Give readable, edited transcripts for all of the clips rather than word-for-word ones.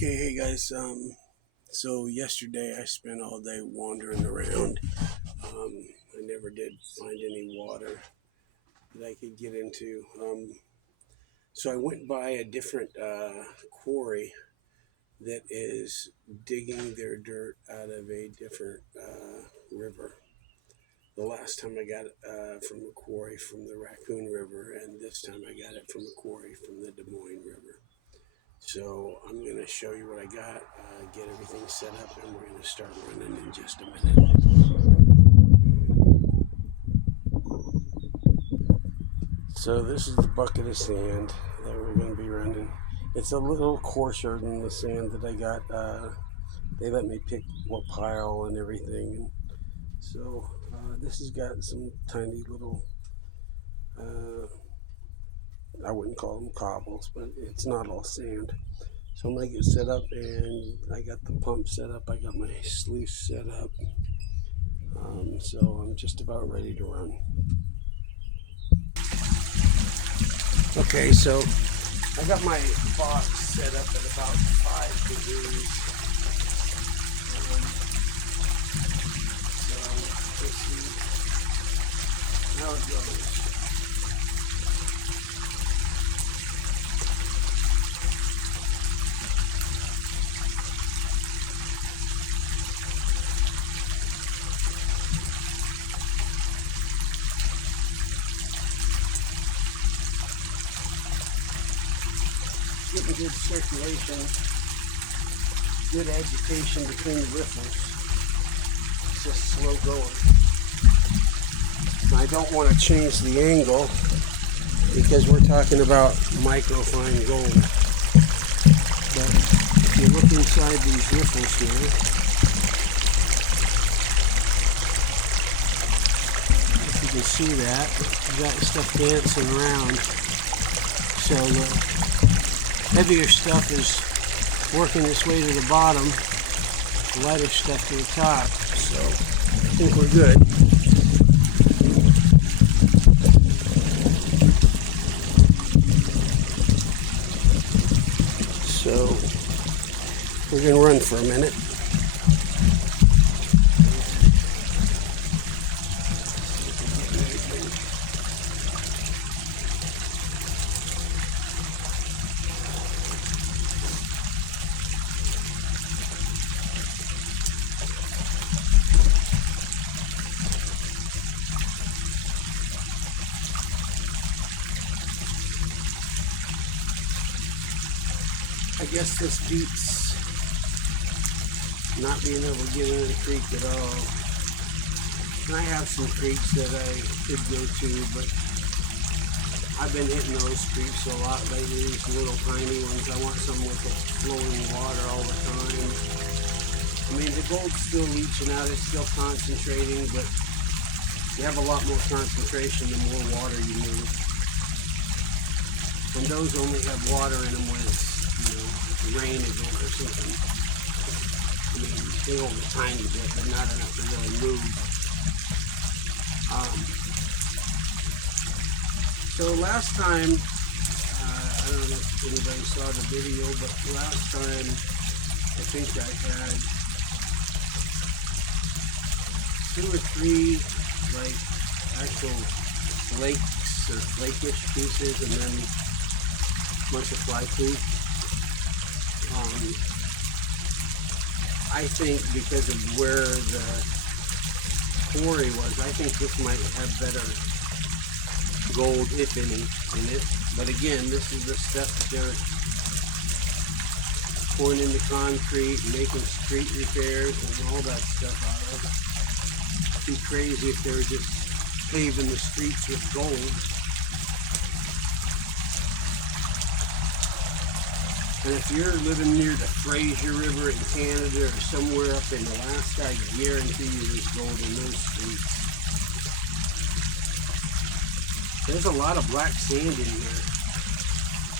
Okay, hey guys. So yesterday I spent all day wandering around. I never did find any water that I could get into. So I went by a different quarry that is digging their dirt out of a different river. The last time I got it from a quarry from the Raccoon River, and this time I got it from a quarry from the Des Moines River. So I'm going to show you what I got, get everything set up, and we're going to start running in just a minute. So this is the bucket of sand that we're going to be running. It's a little coarser than the sand that I got. They let me pick what pile and everything. And so this has got some tiny little, I wouldn't call them cobbles, but it's not all sand. So I'm going to get set up, and I got the pump set up. I got my sluice set up. So I'm just about ready to run. Okay, so I got my box set up at about 5 degrees. So let's see how it goes. Getting good circulation, good agitation between the riffles. It's just slow going. I don't want to change the angle because we're talking about microfine gold. But if you look inside these riffles here, if you can see that, you got stuff dancing around. So the heavier stuff is working its way to the bottom, the lighter stuff to the top, so I think we're good. So we're going to run for a minute. I guess this beats not being able to get into the creek at all. And I have some creeks that I could go to, but I've been hitting those creeks a lot lately, these little tiny ones. I want some with flowing water all the time. I mean, the gold's still leaching out, it's still concentrating, but you have a lot more concentration the more water you move. And those only have water in them when it's rain again or something. I mean, they hold a tiny bit, but not enough to really move. So last time, I don't know if anybody saw the video, but last time I think I had 2 or 3 like actual flakes or flakish pieces, and then a bunch of fly poop. I think because of where the quarry was, I think this might have better gold, if any, in it. But again, this is the stuff that they're pouring into concrete and making street repairs and all that stuff out of. It'd be crazy if they were just paving the streets with gold. And if you're living near the Fraser River in Canada or somewhere up in Alaska, I guarantee you there's gold in those streets. There's a lot of black sand in here.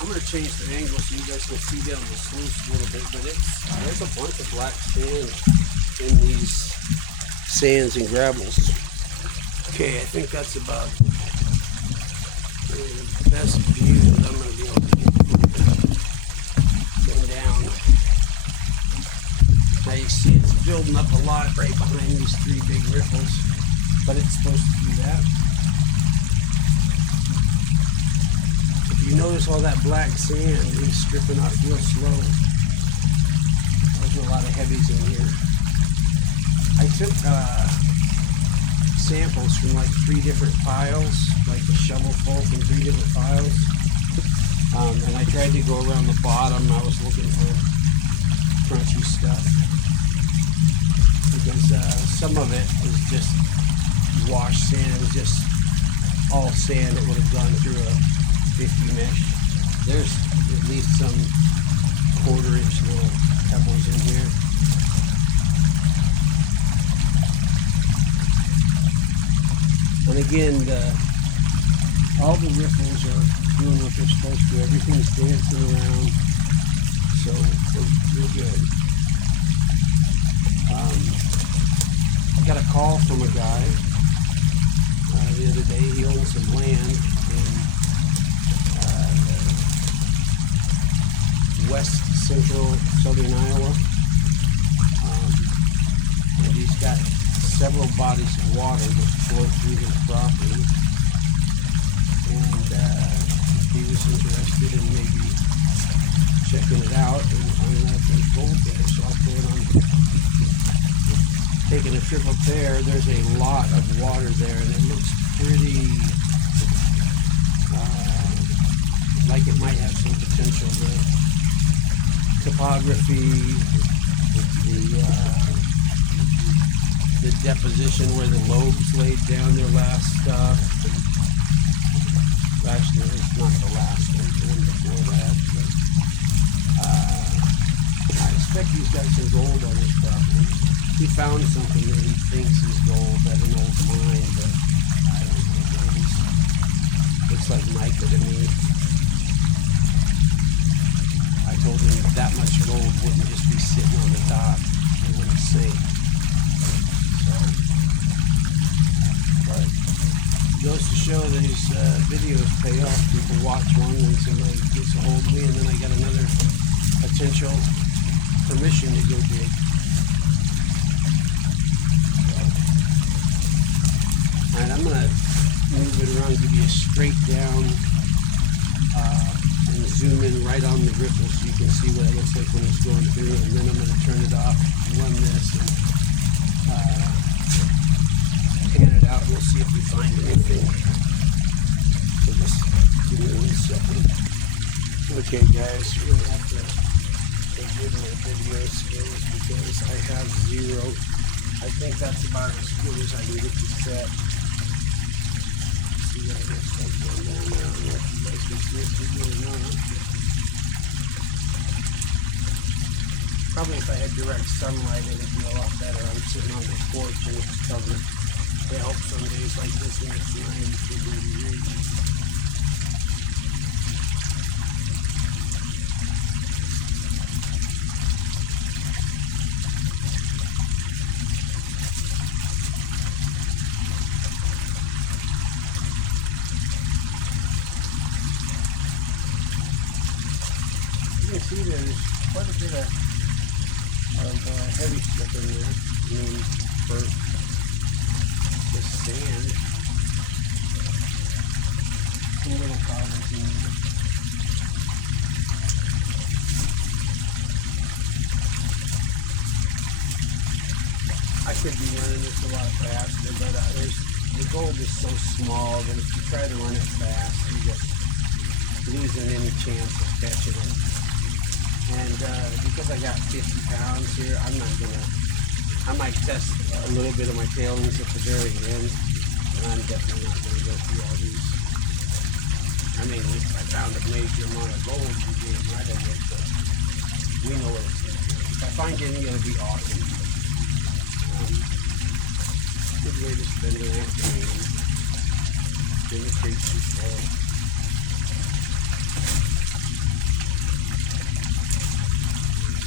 I'm going to change the angle so you guys can see down the sluice a little bit, but there's a bunch of black sand in these sands and gravels. Okay, I think that's about the best view that I'm going to be able to get. Down. Now you see it's building up a lot right behind these three big riffles, but it's supposed to do that. If you notice all that black sand is stripping off real slow. There's a lot of heavies in here. I took samples from like 3 different piles, like a shovel full from 3 different piles. And I tried to go around the bottom. I was looking for crunchy stuff because some of it was just washed sand. It was just all sand that would have gone through a 50 mesh. There's at least some 1/4 inch little pebbles in here. And again, all the riffles are doing what they're supposed to. Everything's dancing around, so we're good. I got a call from a guy the other day. He owns some land in west central southern Iowa, and he's got several bodies of water that flow through his property, and he was interested in maybe checking it out and finding out if there's gold there. So I plan on taking a trip up there. There's a lot of water there, and it looks pretty like it might have some potential. The topography, the deposition where the lobes laid down their last stuff. Actually, it's not the last one, the one before that. But, I expect he's got some gold on his property. He found something that he thinks is gold at an old mine, but I don't think it is. Looks like mica to me. I told him that much gold wouldn't just be sitting on the top. It wouldn't sink. But it goes to show that these videos pay off. People watch one and somebody gets a hold of me, and then I got another potential permission to go dig. Alright, I'm going to move it around, give you a straight down and zoom in right on the riffle so you can see what it looks like when it's going through, and then I'm going to turn it off, run this, and pan it out, and we'll see if we find anything. So just give me 1 second. Okay guys, you're going to have to forgive my video skills because I have 0. I think that's about as good as I can get this set. See what it looks like going down there. I don't know if you guys can see it too good or not. Probably if I had direct sunlight, it would be a lot better. I'm sitting on the porch and it's covered. It helps some days like this when it's 90 degrees. You can see there's quite a bit of heavy stuff in there. I mean, for the sand. Some little cobbles in there. I could be running this a lot faster, but the gold is so small that if you try to run it fast, you just losing any chance of catching it. And because I got 50 pounds here, I might test a little bit of my tailings at the very end, and I'm definitely not going to go through all these. I mean, if I found a major amount of gold, we gave right away, but we know what it's going to be. If I find any, it'll be awesome. Good way to spend an afternoon. Then the creeks are full.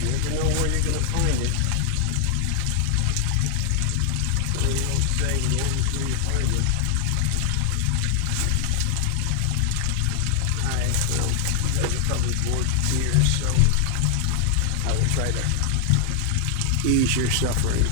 You never know where you're going to find it. So you don't say when you find it. Alright, well, you guys are probably bored here, so I will try to ease your suffering.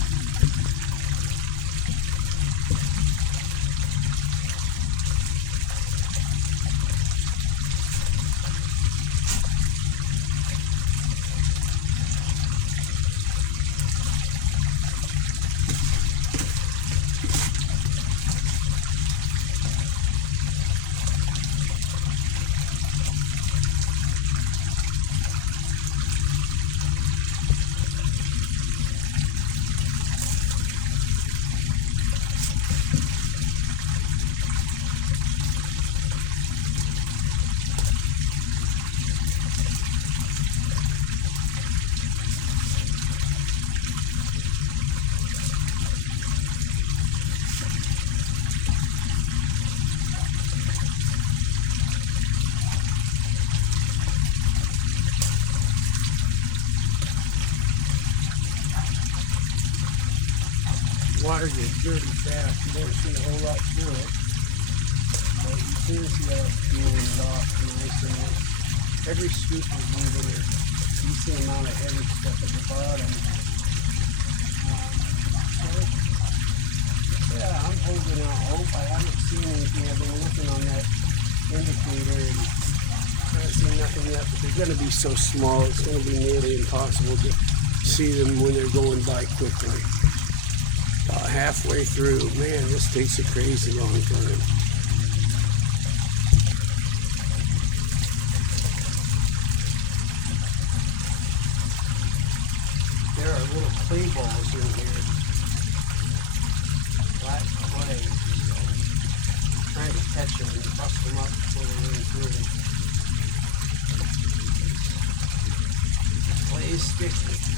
Water gets dirty fast. You don't see a whole lot through it. But you can see how it's peeling it off nice and nice. Every scoop is moving a decent amount of heavy stuff at the bottom. So, yeah, I'm holding out hope. I haven't seen anything. I've been looking on that indicator and I haven't seen nothing yet. But they're going to be so small, it's going to be nearly impossible to see them when they're going by quickly. About halfway through, man, this takes a crazy long time. There are little clay balls in here, black clay. So I'm trying to catch them and bust them up before they run through. Clay is sticky.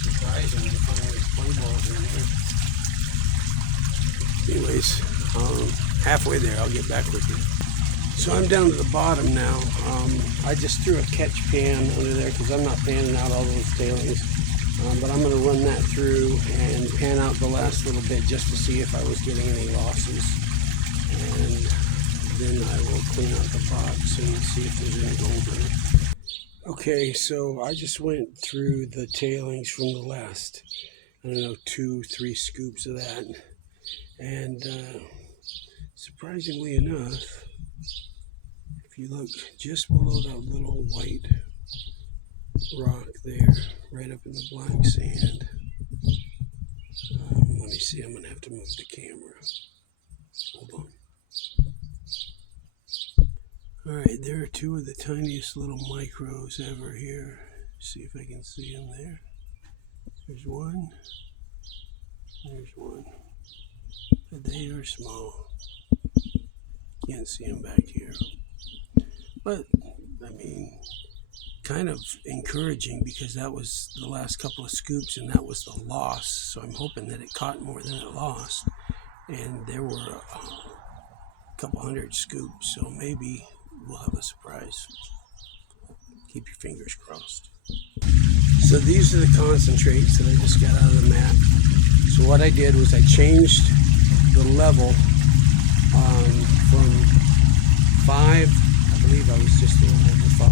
Surprising to find these clay balls in here. Anyways, halfway there, I'll get back with you. So I'm down to the bottom now. I just threw a catch pan under there because I'm not panning out all those tailings. But I'm going to run that through and pan out the last little bit just to see if I was getting any losses. And then I will clean out the box and see if there's any gold in it. Okay, so I just went through the tailings from the last, 2-3 scoops of that. And surprisingly enough, if you look just below that little white rock there, right up in the black sand, let me see, I'm going to have to move the camera. Hold on. Alright, there are two of the tiniest little micros ever here. See if I can see them there. There's one. There's one. But they are small. Can't see them back here. But, I mean, kind of encouraging because that was the last couple of scoops and that was the loss. So I'm hoping that it caught more than it lost. And there were a couple hundred scoops, so maybe we'll have a surprise. Keep your fingers crossed. So these are the concentrates that I just got out of the map. So what I did was I changed the level from 5, I believe I was just a little over 5.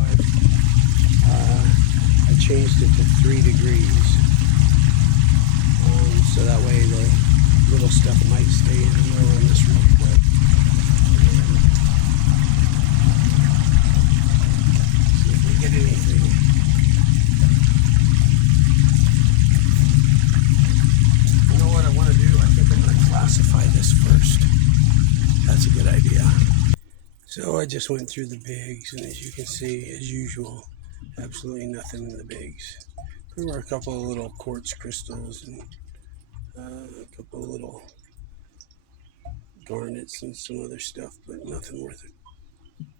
I changed it to 3 degrees. So that way the little stuff might stay in. I'm gonna run this real quick. See if we get anything. You know what I want to do? I think I'm going to classify this first. That's a good idea. So I just went through the bigs, and as you can see, as usual, absolutely nothing in the bigs. There were a couple of little quartz crystals and a couple of little garnets and some other stuff, but nothing worth it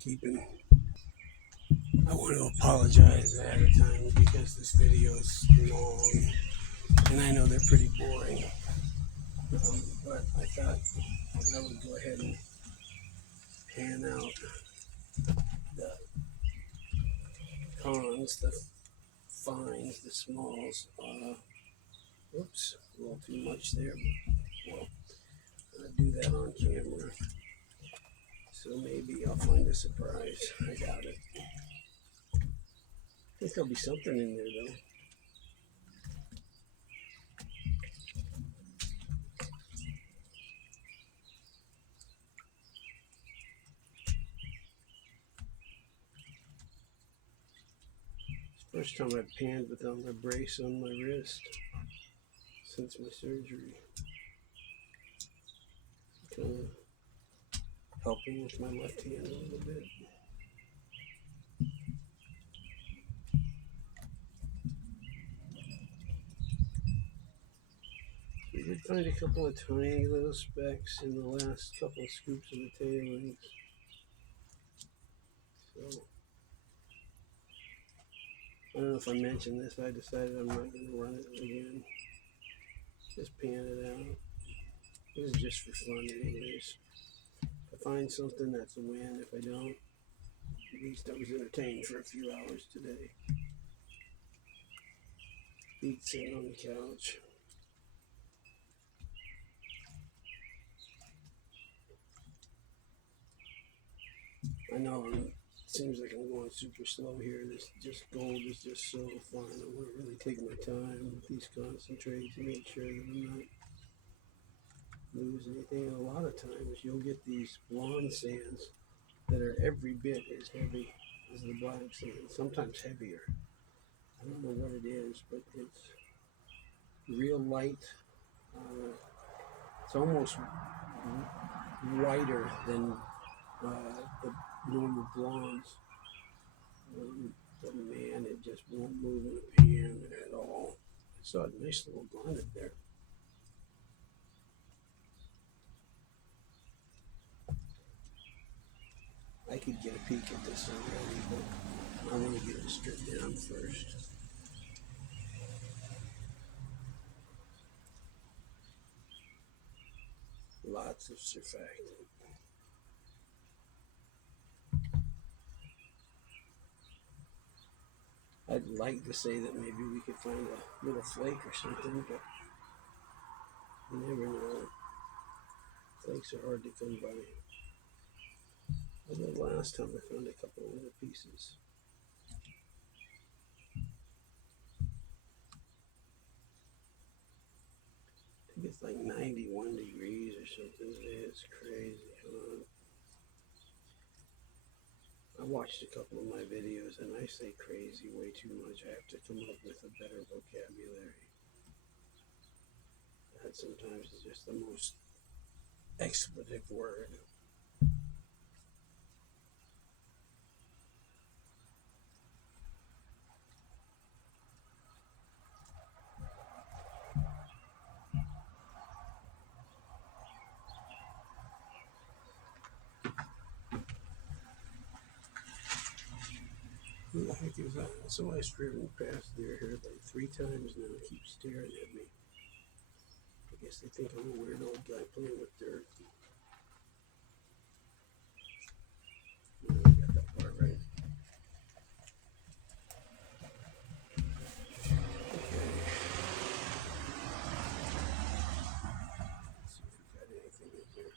keeping. I want to apologize ahead of time because this video is long, and I know they're pretty boring, but I thought I would go ahead and pan out the cons, the fines, the smalls. Whoops, a little too much there. Well, I'll do that on camera. So maybe find a surprise. I doubt it. I think there'll be something in there though. First time I've panned without my brace on my wrist since my surgery. Kind of helping with my left hand a little bit. We did find a couple of tiny little specks in the last couple of scoops of the tailings. So, I don't know if I mentioned this, I decided I'm not going to run it again. Just pan it out. This is just for fun anyways. If I find something, that's a win. If I don't, at least I was entertained for a few hours today. Feet sitting on the couch. I know it seems like I'm going super slow here. This gold is just so fun. I want to really take my time with these concentrates and make sure that I'm not losing anything. And a lot of times you'll get these blonde sands that are every bit as heavy as the black sand, sometimes heavier. I don't know what it is, but it's real light. It's almost whiter than the normal blondes. But man, it just won't move in a pan at all. I saw a nice little garnet there. I could get a peek at this already, but I want to get it stripped down first. Lots of surfactant. I'd like to say that maybe we could find a little flake or something, but you never know. Flakes are hard to come by. Although last time I found a couple of little pieces. I think it's like 91 degrees or something today. It's crazy hot. I watched a couple of my videos and I say crazy way too much. I have to come up with a better vocabulary. That sometimes is just the most expletive word. Who the heck is that? Somebody's driven past their here like 3 times now and keeps staring at me. I guess they think I'm a weird old guy playing with dirt. Yeah, I got that part right. Okay. Let's see if we got anything in here.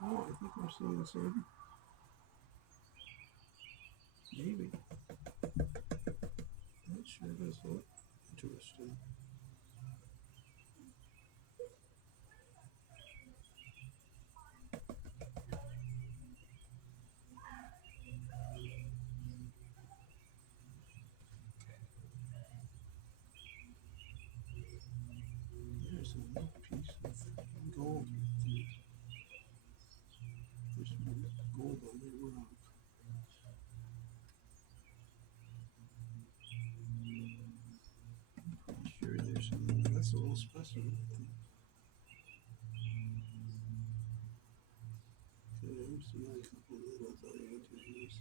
Oh, I think I'm seeing some. Maybe. That sure does look interesting. There's a little piece of gold. There's gold on that rock. Pretty sure there's some. That's a little specimen. Okay, I'm seeing a couple of little diamonds.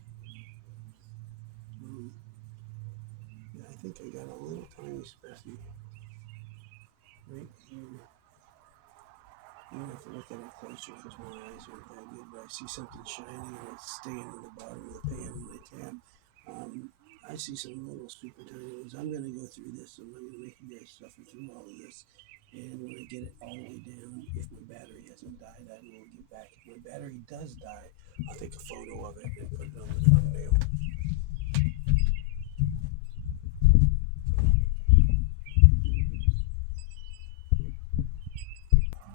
Yeah, I think I got a little tiny specimen right here. I'm gonna have to look at it closer because my eyes aren't that good, but I see something shining and it's staying in the bottom of the pan when I tap. I see some little super tiny ones. I'm gonna go through this. I'm not gonna make you guys suffer through all of this. And when I get it all the way down, if my battery hasn't died, I will get back. If my battery does die, I'll take a photo of it and put it on the thumbnail.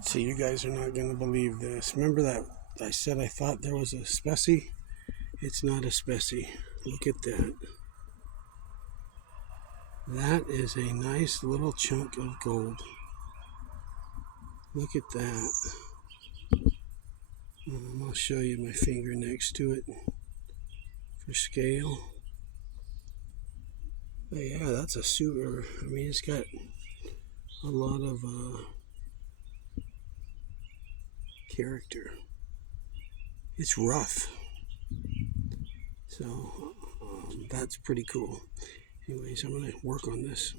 So you guys are not going to believe this. Remember that I said I thought there was a specie? It's not a specie. Look at that. That is a nice little chunk of gold. Look at that. I'll show you my finger next to it for scale. But yeah, that's a super. I mean, it's got a lot of character. It's rough. So that's pretty cool. Anyways, I'm going to work on this.